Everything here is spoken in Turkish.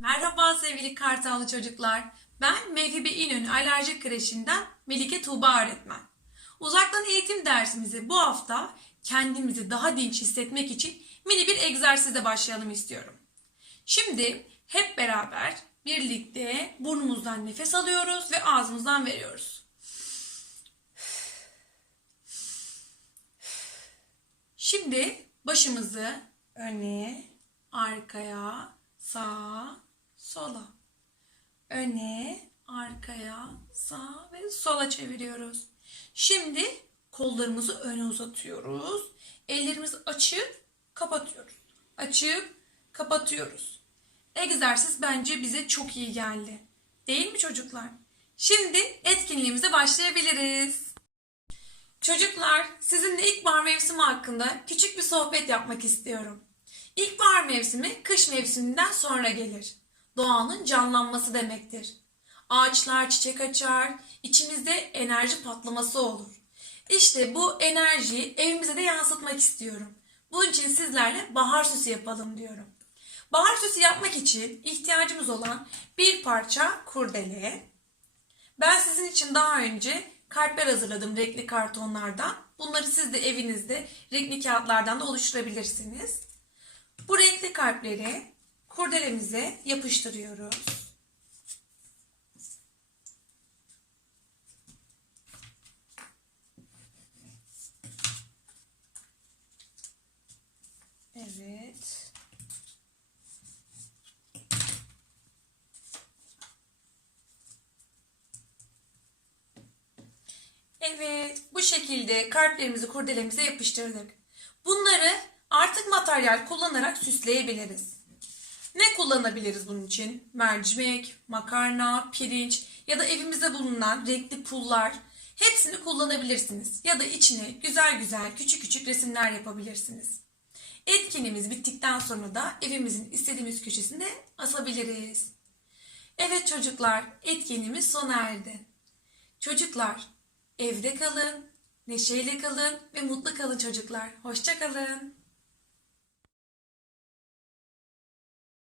Merhaba sevgili Kartallı çocuklar. Ben Mevhibe İnönü Alerji Kreşi'nden Melike Tuğba öğretmen. Uzaktan eğitim dersimize bu hafta kendimizi daha dinç hissetmek için mini bir egzersizle başlayalım istiyorum. Şimdi hep beraber birlikte burnumuzdan nefes alıyoruz ve ağzımızdan veriyoruz. Şimdi başımızı öne, arkaya, sağa, sola. Öne, arkaya, sağa ve sola çeviriyoruz. Şimdi kollarımızı öne uzatıyoruz. Ellerimizi açıp kapatıyoruz. Açıp kapatıyoruz. Egzersiz bence bize çok iyi geldi. Değil mi çocuklar? Şimdi etkinliğimize başlayabiliriz. Çocuklar, sizinle ilkbahar mevsimi hakkında küçük bir sohbet yapmak istiyorum. İlkbahar mevsimi kış mevsiminden sonra gelir. Doğanın canlanması demektir. Ağaçlar çiçek açar, içimizde enerji patlaması olur. İşte bu enerjiyi evimize de yansıtmak istiyorum. Bunun için sizlerle bahar süsü yapalım diyorum. Bahar süsü yapmak için ihtiyacımız olan bir parça kurdele, ben sizin için daha önce kalpler hazırladım renkli kartonlardan. Bunları siz de evinizde renkli kağıtlardan da oluşturabilirsiniz. Bu renkli kalpleri kurdelemize yapıştırıyoruz. Evet. Evet, bu şekilde kalplerimizi kurdelemize yapıştırdık. Bunları artık materyal kullanarak süsleyebiliriz. Ne kullanabiliriz bunun için? Mercimek, makarna, pirinç ya da evimizde bulunan renkli pullar hepsini kullanabilirsiniz. Ya da içine güzel güzel küçük küçük resimler yapabilirsiniz. Etkinliğimiz bittikten sonra da evimizin istediğimiz köşesinde asabiliriz. Evet çocuklar, etkinliğimiz sona erdi. Çocuklar, evde kalın, neşeyle kalın ve mutlu kalın çocuklar. Hoşça kalın.